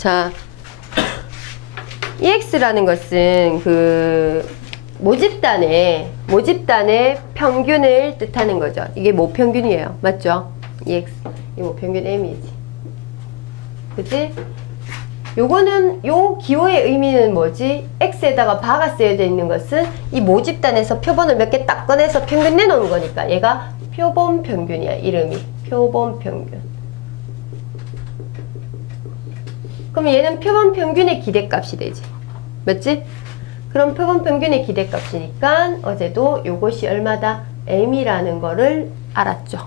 자, EX라는 것은 그 모집단의 평균을 뜻하는 거죠. 이게 모평균이에요. 맞죠? EX. 이 모평균 M이지. 그치? 요거는, 요 기호의 의미는 뭐지? X에다가 바가 쓰여져 있는 것은 이 모집단에서 표본을 몇 개 딱 꺼내서 평균 내놓은 거니까 얘가 표본 평균이야. 이름이. 표본 평균. 그럼 얘는 표본 평균의 기대값이 되지. 맞지? 그럼 표본 평균의 기대값이니까 어제도 요것이 얼마다? M이라는 거를 알았죠.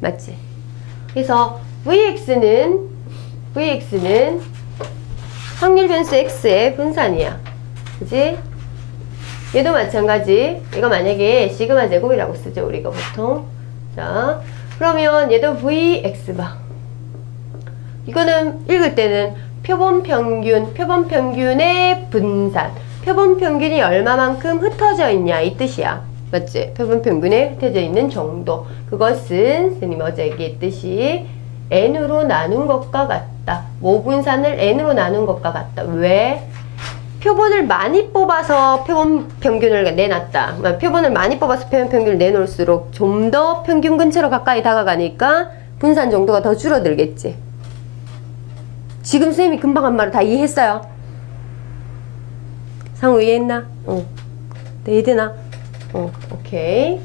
맞지? 그래서 VX는 확률 변수 X의 분산이야. 그지? 얘도 마찬가지. 이거 만약에 시그마 제곱이라고 쓰죠. 우리가 보통. 자, 그러면 얘도 VX바. 이거는 읽을 때는 표본 평균의 분산. 표본 평균이 얼마만큼 흩어져 있냐 이 뜻이야. 맞지? 표본 평균에 흩어져 있는 정도. 그것은 선생님 어제 얘기했듯이 n으로 나눈 것과 같다. 모분산을 n으로 나눈 것과 같다. 왜? 표본을 많이 뽑아서 표본 평균을 내놨다. 표본을 많이 뽑아서 표본 평균을 내놓을수록 좀 더 평균 근처로 가까이 다가가니까 분산 정도가 더 줄어들겠지. 지금 선생님이 금방 한 말을 다 이해했어요? 상호 이해했나? 네, 이해되나? 오케이.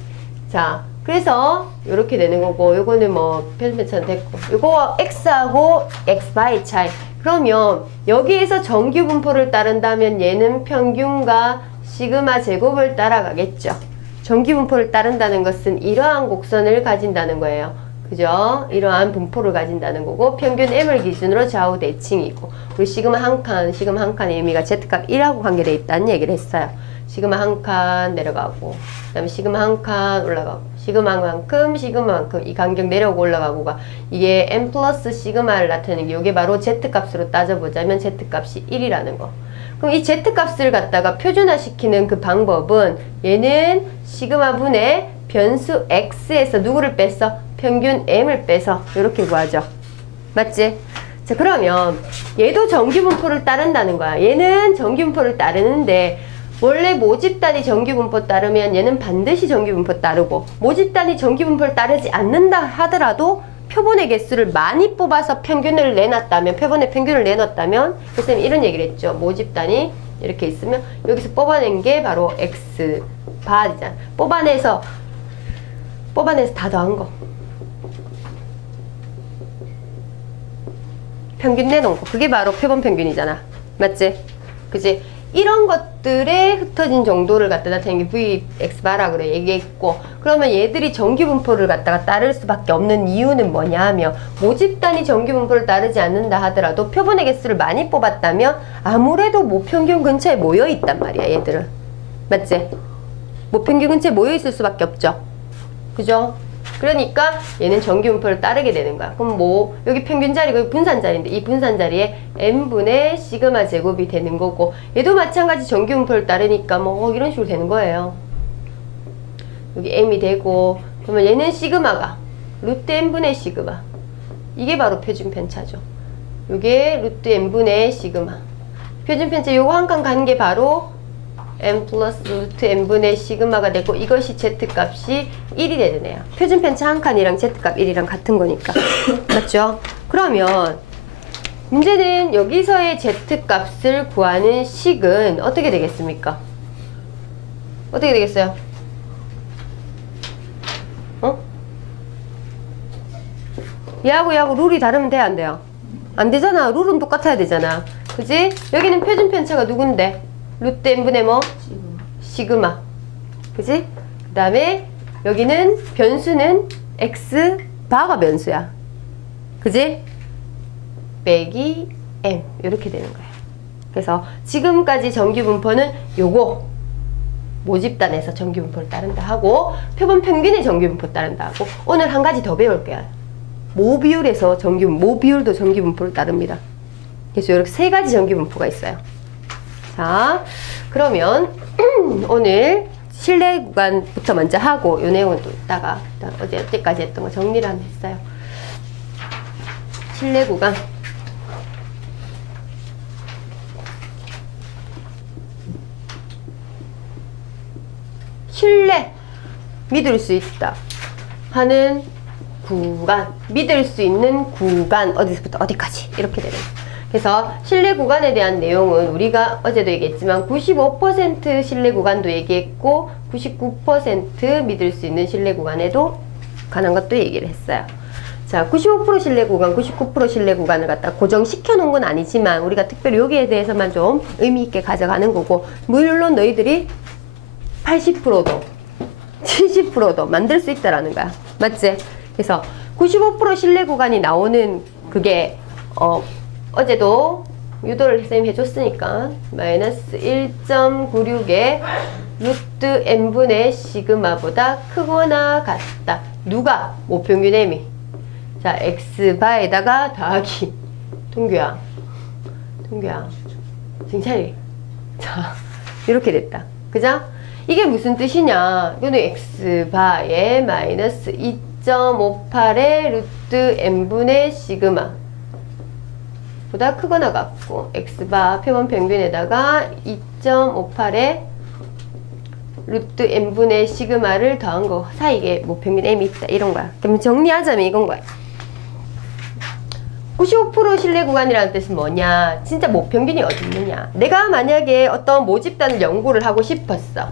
자, 그래서 이렇게 되는 거고, 요거는 뭐 편차는 됐고, 요거 x하고 x바의 차이. 그러면 여기에서 정규 분포를 따른다면 얘는 평균과 시그마 제곱을 따라가겠죠. 정규 분포를 따른다는 것은 이러한 곡선을 가진다는 거예요. 그죠? 이러한 분포를 가진다는 거고, 평균 m을 기준으로 좌우 대칭이고, 우리 시그마 한 칸의 의미가 z값 1하고 관계되어 있다는 얘기를 했어요. 시그마 한 칸 내려가고, 그 다음에 시그마 한 칸 올라가고, 시그마만큼 이 간격 내려오고 올라가고가 이게 m 플러스 시그마를 나타내는 게 이게 바로 z값으로 따져보자면 z값이 1이라는 거. 그럼 이 z값을 갖다가 표준화시키는 그 방법은 얘는 시그마 분의 변수 x에서 누구를 뺐어? 평균 m을 빼서 이렇게 구하죠. 맞지? 자, 그러면 얘도 정규분포를 따른다는 거야. 얘는 정규분포를 따르는데 원래 모집단이 정규분포 따르면 얘는 반드시 정규분포 따르고, 모집단이 정규분포를 따르지 않는다 하더라도 표본의 개수를 많이 뽑아서 평균을 내놨다면, 표본의 평균을 내놨다면, 선생님이 이런 얘기를 했죠. 모집단이 이렇게 있으면 여기서 뽑아낸 게 바로 x 바이잖아. 뽑아내서 다 더한 거. 평균 내놓은 거. 그게 바로 표본 평균이잖아. 맞지? 그지? 이런 것들의 흩어진 정도를 갖다 나타내는 게 Vx바라 그래 얘기했고, 그러면 얘들이 정규분포를 갖다가 따를 수밖에 없는 이유는 뭐냐 하면, 모집단이 정규분포를 따르지 않는다 하더라도 표본의 개수를 많이 뽑았다면 아무래도 모평균 근처에 모여 있단 말이야. 얘들은. 맞지? 모평균 근처에 모여 있을 수밖에 없죠. 그죠? 그러니까 얘는 정규분포를 따르게 되는 거야. 그럼 뭐 여기 평균 자리가 여기 분산 자리인데 이 분산 자리에 n분의 시그마 제곱이 되는 거고, 얘도 마찬가지 정규분포를 따르니까 뭐 이런 식으로 되는 거예요. 여기 m이 되고, 그러면 얘는 시그마가 루트 n분의 시그마, 이게 바로 표준 편차죠. 요게 루트 n분의 시그마. 표준 편차 요거 한 칸 간 게 바로 m 플러스 루트 n분의 시그마가 되고, 이것이 z값이 1이 되네요. 표준 편차 한 칸이랑 z값 1이랑 같은 거니까. 맞죠? 그러면 문제는 여기서의 z값을 구하는 식은 어떻게 되겠습니까? 어떻게 되겠어요? 얘하고 룰이 다르면 돼요, 안 돼요? 안 되잖아. 룰은 똑같아야 되잖아. 그지? 여기는 표준 편차가 누군데? 루트 n분의 뭐? 시그마. 그지? 그 다음에 여기는 변수는 x 바가 변수야. 그지? 빼기 m. 이렇게 되는 거야. 그래서 지금까지 정규분포는 요거 모집단에서 정규분포를 따른다 하고, 표본 평균의 정규분포 따른다 하고, 오늘 한 가지 더 배울 거야. 모비율에서 모비율도 정규분포를 따릅니다. 그래서 이렇게 세 가지 정규분포가 있어요. 자, 그러면 오늘 실내 구간부터 먼저 하고, 요 내용은 또 이따가 어제까지 했던 거 정리를 한번 했어요. 실내 구간. 신뢰, 믿을 수 있다 하는 구간, 믿을 수 있는 구간, 어디서부터 어디까지 이렇게 되는 거예요. 그래서 신뢰 구간에 대한 내용은 우리가 어제도 얘기했지만 95% 신뢰 구간도 얘기했고 99% 믿을 수 있는 신뢰 구간에도 관한 것도 얘기를 했어요. 자, 95% 신뢰 구간, 99% 신뢰 구간을 갖다 고정시켜 놓은 건 아니지만 우리가 특별히 여기에 대해서만 좀 의미 있게 가져가는 거고, 물론 너희들이 80%도 70%도 만들 수 있다라는 거야. 맞지? 그래서 95% 신뢰 구간이 나오는 그게 어제도 유도를 선생님이 해줬으니까 마이너스 1.96의 루트 n분의 시그마보다 크거나 같다. 누가? 모평균 m이. 자, x바에다가 더하기 동규야 정찰이. 자, 이렇게 됐다. 그죠? 이게 무슨 뜻이냐? 이거는 x바에 마이너스 2.58의 루트 n분의 시그마 보다 크거나 같고, x바 표본 평균에다가 2.58의 루트 n분의 시그마를 더한 거 사이에 모평균 m이 있다, 이런 거야. 그럼 정리하자면 이건 거야. 95% 신뢰 구간이라는 뜻은 뭐냐? 진짜 모평균이 어디 있느냐? 내가 만약에 어떤 모집단을 연구를 하고 싶었어.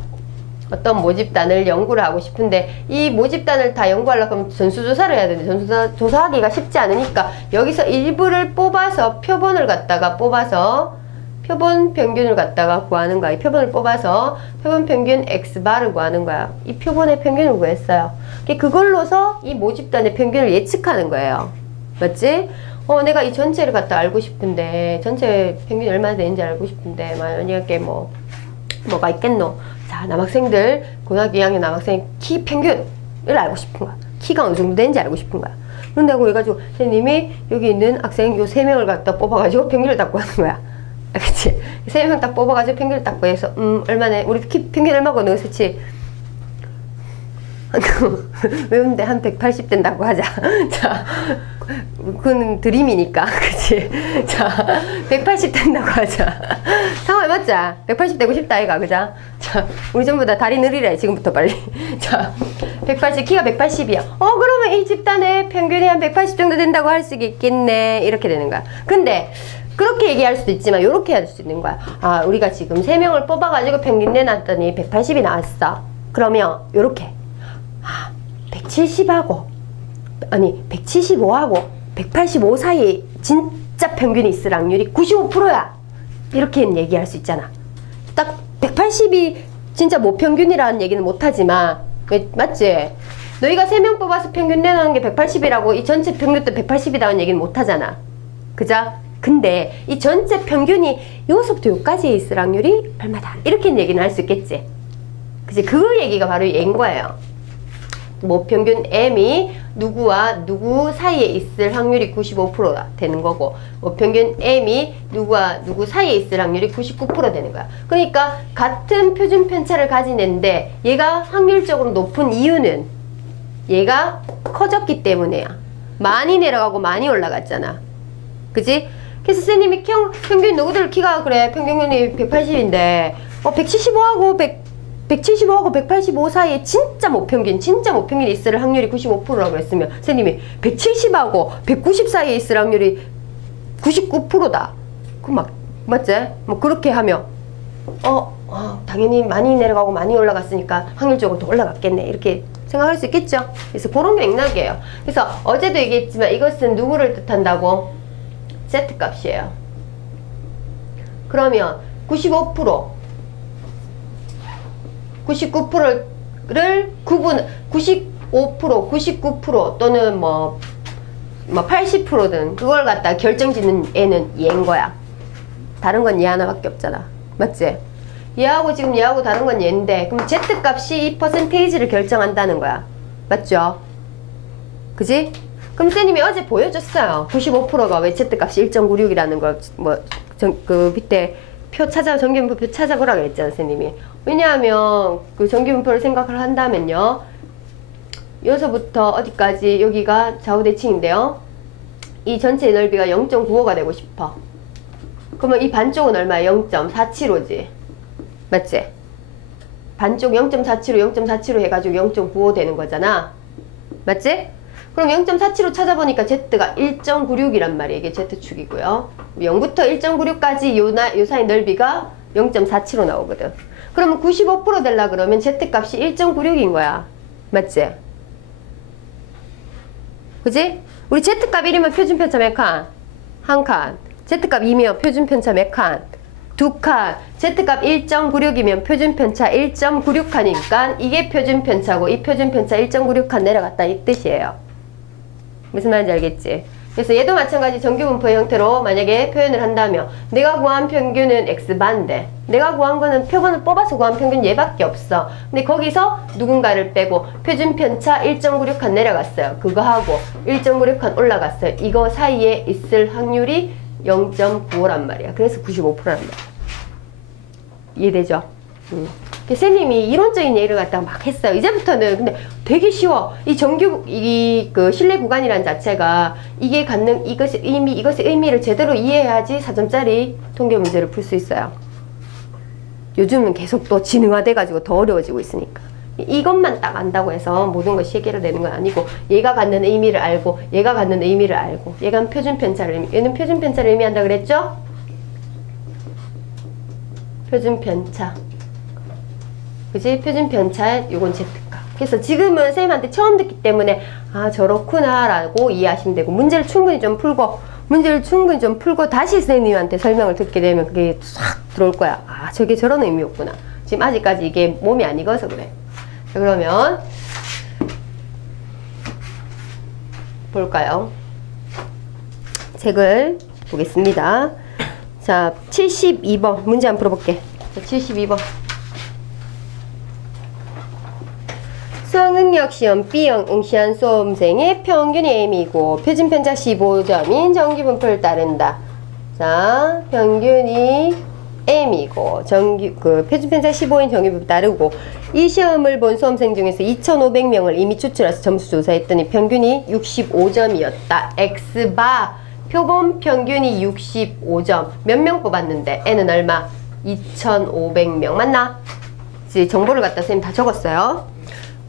어떤 모집단을 연구를 하고 싶은데 이 모집단을 다 연구하려고 하면 전수조사를 해야 되는데 전수조사하기가 쉽지 않으니까 여기서 일부를 뽑아서 표본을 갖다가 뽑아서 표본 평균을 갖다가 구하는 거야. 이 표본을 뽑아서 표본 평균 x바를 구하는 거야. 이 표본의 평균을 구했어요. 그걸로서 이 모집단의 평균을 예측하는 거예요. 맞지? 내가 이 전체를 갖다 알고 싶은데, 전체 평균이 얼마나 되는지 알고 싶은데, 만약에 뭐가 있겠노? 자, 남학생들, 고등학교 2학년 남학생 키 평균을 알고 싶은 거야. 키가 어느 정도 되는지 알고 싶은 거야. 그런다고 해가지고, 선생님이 여기 있는 학생 요 3명을 갖다 뽑아가지고 평균을 딱 구하는 거야. 그치? 3명 딱 뽑아가지고 평균을 딱 구해서, 얼마네? 우리 키 평균 얼마고 너 그치? 외운데 한 180 된다고 하자. 자, 그건 드림이니까, 그치? 자, 180 된다고 하자. 상황이 맞자? 180 되고 싶다, 아이가, 그자? 자, 우리 전부 다 다리 느리래, 지금부터 빨리. 자, 180, 키가 180이야. 그러면 이 집단의 평균이 한 180 정도 된다고 할 수 있겠네. 이렇게 되는 거야. 근데, 그렇게 얘기할 수도 있지만, 요렇게 할 수 있는 거야. 아, 우리가 지금 3명을 뽑아가지고 평균 내놨더니 180이 나왔어. 그러면, 요렇게. 170하고, 아니, 175하고 185 사이에 진짜 평균이 있을 확률이 95%야. 이렇게 얘기할 수 있잖아. 딱 180이 진짜 모평균이라는 얘기는 못하지만, 맞지? 너희가 3명 뽑아서 평균 내놓은 게 180이라고 이 전체 평균도 180이라는 얘기는 못하잖아. 그죠? 근데 이 전체 평균이 여기서부터 여기까지 있을 확률이 얼마다, 이렇게 얘기는 할 수 있겠지. 그치? 그 얘기가 바로 얘인 거예요. 모평균 m이 누구와 누구 사이에 있을 확률이 95%가 되는 거고, 모평균 m이 누구와 누구 사이에 있을 확률이 99% 되는 거야. 그러니까 같은 표준 편차를 가진 애인데 얘가 확률적으로 높은 이유는 얘가 커졌기 때문이야. 많이 내려가고 많이 올라갔잖아. 그지? 그래서 선생님이 평균 누구들 키가 그래 평균이 180인데 175하고 185 사이에 진짜 모평균이 있을 확률이 95%라고 그랬으면 선생님이 170하고 190 사이에 있을 확률이 99%다. 맞지? 뭐 그렇게 하면 당연히 많이 내려가고 많이 올라갔으니까 확률적으로 더 올라갔겠네. 이렇게 생각할 수 있겠죠? 그래서 그런 맥락이에요. 그래서 어제도 얘기했지만 이것은 누구를 뜻한다고? Z값이에요. 그러면 99%를 99% 또는 80%든 그걸 갖다 결정짓는 애는 얘인 거야. 다른 건 얘 하나밖에 없잖아. 맞지? 얘하고 지금 얘하고 다른 건 얘인데, 그럼 Z값이 이 퍼센테이지를 결정한다는 거야. 맞죠? 그지? 그럼 쌤님이 어제 보여줬어요. 95%가 왜 Z값이 1.96이라는 걸, 그 밑에 정규분포 찾아보라고 했잖아, 선생님이. 왜냐하면 그 정규분포를 생각을 한다면요, 여기서부터 어디까지, 여기가 좌우대칭인데요, 이 전체 넓이가 0.95가 되고 싶어. 그러면 이 반쪽은 얼마야? 0.475지. 맞지? 반쪽 0.47로 0.47로 해가지고 0.95 되는 거잖아. 맞지? 그럼 0.47로 찾아보니까 Z가 1.96이란 말이에요. 이게 Z축이고요. 0부터 1.96까지 요 사이 넓이가 0.47로 나오거든. 그러면 95% 되려 그러면 Z값이 1.96인 거야. 맞지? 그지? 우리 Z값 1이면 표준편차 몇 칸? 한 칸. Z값 2면 표준편차 몇 칸? 두 칸. Z값 1.96이면 표준편차 1.96칸이니까 이게 표준편차고 이 표준편차 1.96칸 내려갔다 이 뜻이에요. 무슨 말인지 알겠지? 그래서 얘도 마찬가지 정규분포의 형태로 만약에 표현을 한다면 내가 구한 평균은 X반인데 내가 구한 거는 표본을 뽑아서 구한 평균 얘밖에 없어. 근데 거기서 누군가를 빼고 표준편차 1.96칸 내려갔어요. 그거 하고 1.96칸 올라갔어요. 이거 사이에 있을 확률이 0.95란 말이야. 그래서 95%란 말이야. 이해되죠? 선생님이 이론적인 예를 갖다가 막 했어요. 이제부터는 근데 되게 쉬워. 이 정규 그 실내 구간이라는 자체가 이게 갖는 이것의 의미를 제대로 이해해야지 4점짜리 통계 문제를 풀 수 있어요. 요즘은 계속 또 지능화돼 가지고 더 어려워지고 있으니까. 이것만 딱 안다고 해서 모든 것이 해결되는 건 아니고 얘가 갖는 의미를 알고 얘가 갖는 의미를 알고 얘가 표준편차를 얘는 표준편차를 의미한다 그랬죠? 표준편차. 그지? 표준편차 요건 Z값. 그래서 지금은 선생님한테 처음 듣기 때문에 아 저렇구나 라고 이해하시면 되고 문제를 충분히 좀 풀고 다시 선생님한테 설명을 듣게 되면 그게 싹 들어올 거야. 아 저게 저런 의미였구나. 지금 아직까지 이게 몸이 안 익어서 그래. 자, 그러면 볼까요? 책을 보겠습니다. 자 72번 문제 한번 풀어볼게. 자, 72번 수학능력시험 B형 응시한 수험생의 평균이 M이고 표준편차 15점인 정규분포를 따른다. 자, 평균이 M이고 표준편차 15인 정규분포 따르고 이 시험을 본 수험생 중에서 2,500명을 이미 추출해서 점수 조사했더니 평균이 65점이었다. X바 표본 평균이 65점. 몇 명 뽑았는데 N은 얼마? 2,500명. 맞나? 정보를 갖다 선생님 다 적었어요.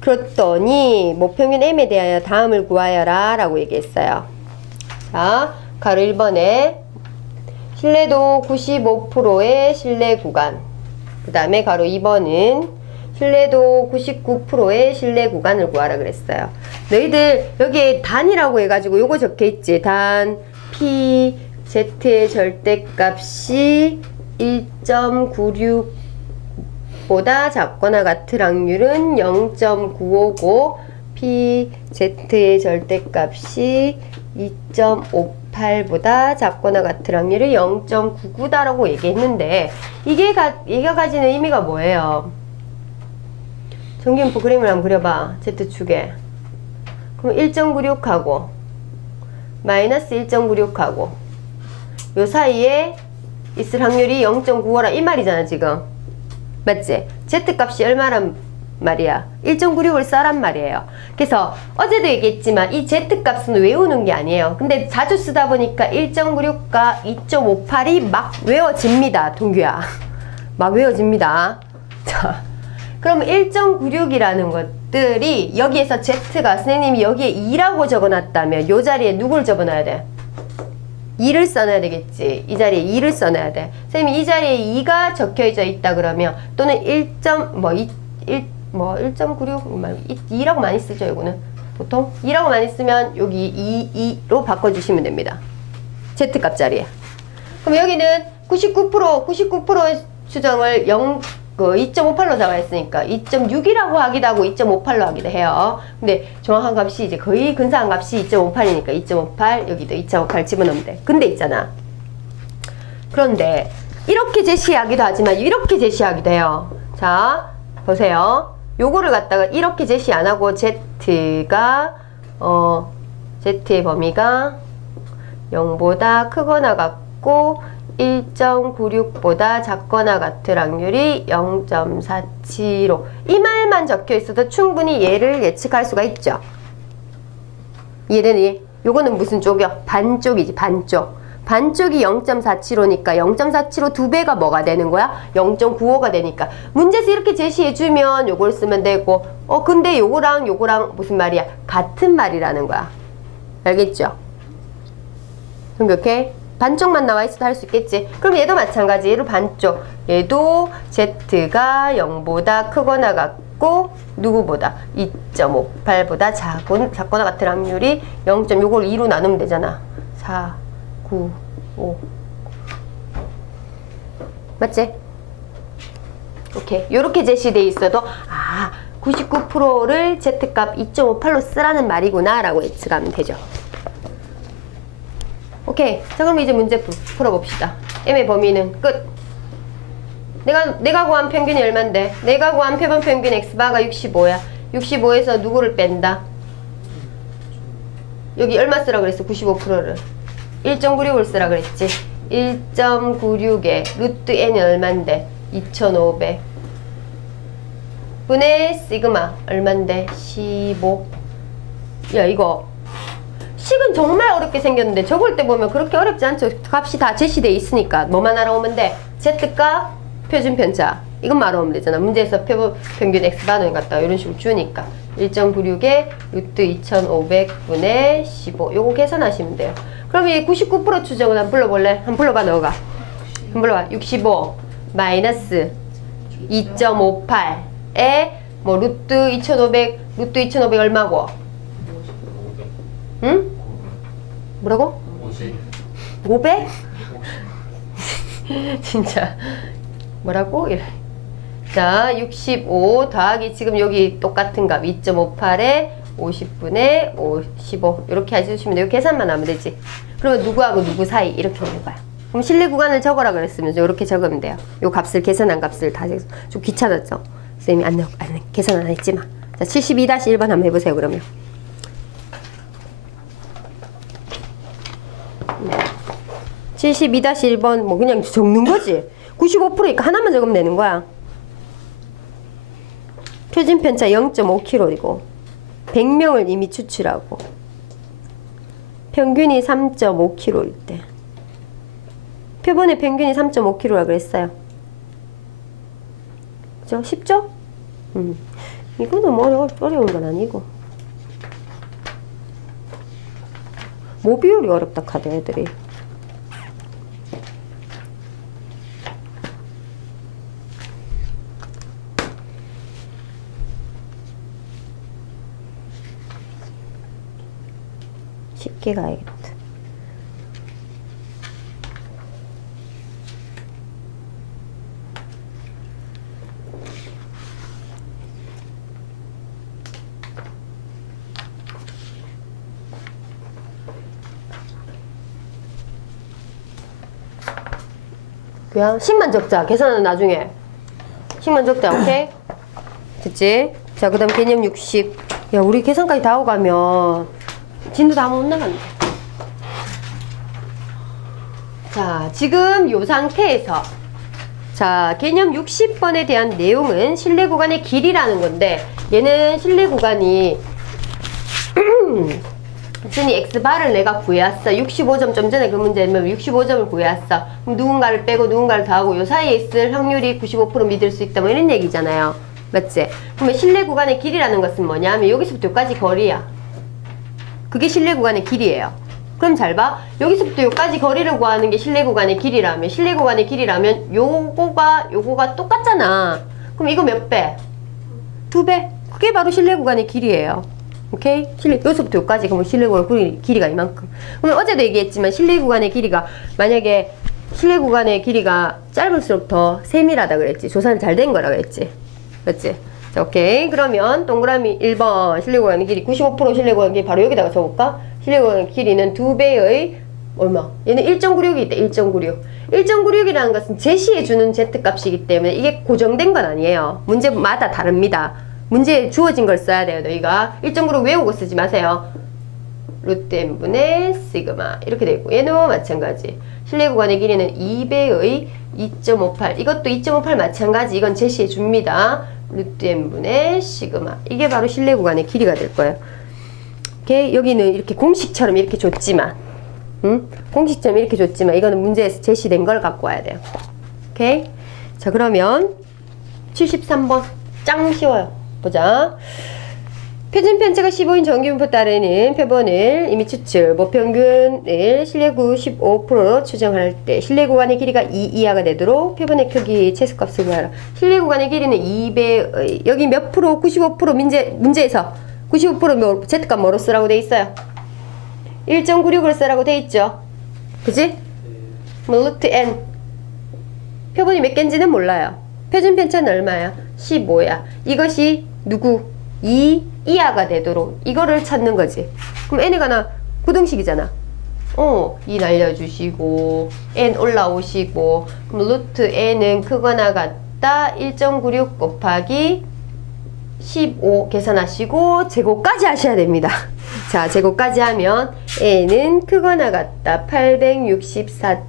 그랬더니 모평균 M에 대하여 다음을 구하여라 라고 얘기했어요. 자, 가로 1번에 신뢰도 95%의 신뢰 구간, 그 다음에 가로 2번은 신뢰도 99%의 신뢰 구간을 구하라 그랬어요. 너희들 여기에 단이라고 해가지고 요거 적혀있지. 단 P Z의 절대값이 1.96 보다 작거나 같을 확률은 0.959 PZ의 절대값이 2.58보다 작거나 같을 확률이 0.99다라고 얘기했는데 얘가 가지는 의미가 뭐예요? 정규분포 그림을 한번 그려봐. Z축에. 그럼 1.96하고 마이너스 1.96하고 요 사이에 있을 확률이 0.95라 이 말이잖아 지금. 맞지? Z값이 얼마란 말이야? 1.96을 써란 말이에요. 그래서 어제도 얘기했지만 이 Z값은 외우는 게 아니에요. 근데 자주 쓰다 보니까 1.96과 2.58이 막 외워집니다. 동규야. 막 외워집니다. 자, 그럼 1.96이라는 것들이 여기에서 Z가 선생님이 여기에 2라고 적어놨다면 이 자리에 누굴 접어놔야 돼? 2를 써놔야 되겠지. 이 자리에 2를 써놔야 돼. 선생님이 이 자리에 2가 적혀져 있다 그러면 또는 1.96 2라고 많이 쓰죠. 이거는 보통 2라고 많이 쓰면 여기 2로 바꿔주시면 됩니다. Z값 자리에. 그럼 여기는 99% 수정을 2.58로 잡아했으니까 2.6이라고 하기도 하고 2.58로 하기도 해요. 근데 정확한 값이 이제 거의 근사한 값이 2.58이니까 2.58 여기도 2.58 집어넣으면 돼. 근데 있잖아. 그런데 이렇게 제시하기도 하지만 이렇게 제시하기도 해요. 자 보세요. 요거를 갖다가 이렇게 제시 안 하고 Z가 Z의 범위가 0보다 크거나 같고 1.96보다 작거나 같을 확률이 0.47로 이 말만 적혀 있어도 충분히 얘를 예측할 수가 있죠. 이해되니? 요거는 무슨 쪽이요? 반쪽이지. 반쪽. 반쪽이 0.475니까 0.475 2배가 뭐가 되는 거야? 0.95가 되니까 문제에서 이렇게 제시해주면 요걸 쓰면 되고 근데 요거랑 무슨 말이야? 같은 말이라는 거야. 알겠죠? 오케이? 반쪽만 나와 있어도 할 수 있겠지. 그럼 얘도 마찬가지. 얘도 반쪽. 얘도 z가 0보다 크거나 같고 누구보다 2.58보다 작거나 같은 확률이 0. 요걸 2로 나누면 되잖아. 4, 9, 5. 맞지? 오케이. 요렇게 제시돼 있어도 99%를 z값 2.58로 쓰라는 말이구나 라고 예측하면 되죠. 오케이. 자, 그럼 이제 문제 풀어봅시다. m의 범위는 끝. 내가 구한 평균이 얼만데? 내가 구한 표본 평균 x바가 65야. 65에서 누구를 뺀다? 여기 얼마 쓰라 그랬어? 95%를. 1.96을 쓰라 그랬지. 1.96에 루트 n이 얼만데? 2500 분의 시그마 얼만데? 15. 야, 이거 식은 정말 어렵게 생겼는데 적을 때 보면 그렇게 어렵지 않죠. 값이 다 제시돼 있으니까 뭐만 알아오면 돼? z값 표준 편차 이것만 알아오면 되잖아. 문제에서 표본 평균 x반을 갖다가 이런 식으로 주니까 1.96에 루트 2500분의 15 요거 계산하시면 돼요. 그럼 이 99% 추정을 한번 불러볼래? 한번 불러봐. 너가 한번 불러봐. 65 마이너스 2.58에 뭐 루트 2500 얼마고? 응? 뭐라고? 500? 진짜 뭐라고? 자, 65 더하기 지금 여기 똑같은 값 2.58에 50분의 55 이렇게 해주시면 돼요. 계산만 하면 되지. 그러면 누구하고 누구 사이 이렇게 되는 거야. 그럼 실내 구간을 적으라 그랬으면 이렇게 적으면 돼요. 요 값을 계산한 값을 다 좀 귀찮았죠? 선생님이 계산 안 했지만. 자, 72-1번 한번 해보세요. 그러면 72-1번 뭐 그냥 적는 거지. 95%니까 하나만 적으면 되는 거야. 표준 편차 0.5kg이고 100명을 이미 추출하고 평균이 3.5kg일 때 표본의 평균이 3.5kg라 그랬어요. 그죠? 쉽죠? 이거는 뭐 어려운 건 아니고 뭐 비율이 어렵다 카드 애들이. 쉽게 가야겠다. 그냥 식만 적자. 계산은 나중에. 식만 적자. 오케이? 됐지? 자, 그 다음 개념 60. 야, 우리 계산까지 다 하고 가면 진도 다 못 나간다. 자, 지금 요 상태에서 자, 개념 60번에 대한 내용은 실내 구간의 길이라는 건데 얘는 실내 구간이 순위 x바를 내가 구해왔어. 65점 좀 전에 그 문제면 65점을 구해왔어. 그럼 누군가를 빼고 누군가를 더하고 요 사이에 있을 확률이 95% 믿을 수 있다 뭐 이런 얘기잖아요. 맞지? 그러면 실내 구간의 길이라는 것은 뭐냐 하면 여기서부터 여기까지 거리야. 그게 실내 구간의 길이에요. 그럼 잘 봐. 여기서부터 여기까지 거리를 구하는 게 실내 구간의 길이라면 실내 구간의 길이라면 요거가 똑같잖아. 그럼 이거 몇 배? 2배. 그게 바로 실내 구간의 길이에요. 오케이? 여기서부터 여기까지 그러면 실내 구간의 길이가 이만큼. 그러면 어제도 얘기했지만 실내 구간의 길이가 만약에 실내 구간의 길이가 짧을수록 더 세밀하다 그랬지. 조사는 잘 된 거라 그랬지. 그렇지? 자, 오케이. 그러면 동그라미 1번 실내 구간의 길이 95% 실내 구간의 길이 바로 여기다가 적을까? 실내 구간의 길이는 2배의 얼마? 얘는 1.96이 있다. 1.96. 1.96이라는 것은 제시해주는 z값이기 때문에 이게 고정된 건 아니에요. 문제마다 다릅니다. 문제에 주어진 걸 써야 돼요. 너희가 1.96 외우고 쓰지 마세요. 루트 n분의 시그마 이렇게 되고 얘는 마찬가지. 실내 구간의 길이는 2배의 2.58 이것도 2.58 마찬가지. 이건 제시해 줍니다. 루트 n분의 시그마 이게 바로 실내 구간의 길이가 될 거예요. 오케이? 여기는 이렇게 공식처럼 이렇게 줬지만 공식점 이렇게 줬지만 이거는 문제에서 제시된 걸 갖고 와야 돼요. 오케이? 자, 그러면 73번 짱 쉬워요. 보자. 표준 편차가 15인 정규분포 따르는 표본을 이미 추출, 모평균을 실내구 15%로 추정할 때 실내 구간의 길이가 2 이하가 되도록 표본의 크기 최소값을 구하라. 실내 구간의 길이는 2배, 여기 몇 프로? 95% 문제에서 95% Z값 뭐로 쓰라고 돼 있어요? 1.96을 쓰라고 돼 있죠. 그지? 뭐 루트 n 표본이 몇 개인지는 몰라요. 표준 편차는 얼마야? 15야. 이것이 누구? 2 이하가 되도록 이거를 찾는 거지. 그럼 n이가 나 구등식이잖아. 2 날려주시고 n 올라오시고 그럼 루트 n은 크거나 같다 1.96 곱하기 15 계산하시고 제곱까지 하셔야 됩니다. 자, 제곱까지 하면 n은 크거나 같다 864.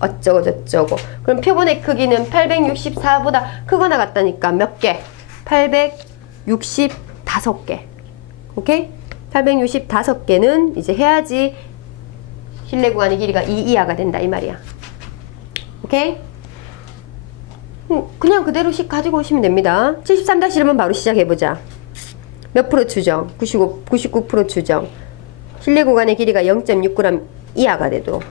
어쩌고 저쩌고. 그럼 표본의 크기는 864보다 크거나 같다니까 몇 개? 865개. 오케이? 865개는 이제 해야지 실내 구간의 길이가 2 이하가 된다 이 말이야. 오케이? 그냥 그대로씩 가지고 오시면 됩니다. 73-1번 바로 시작해보자. 몇 프로 추정? 99% 추정. 실내 구간의 길이가 0.6g 이하가 되도록.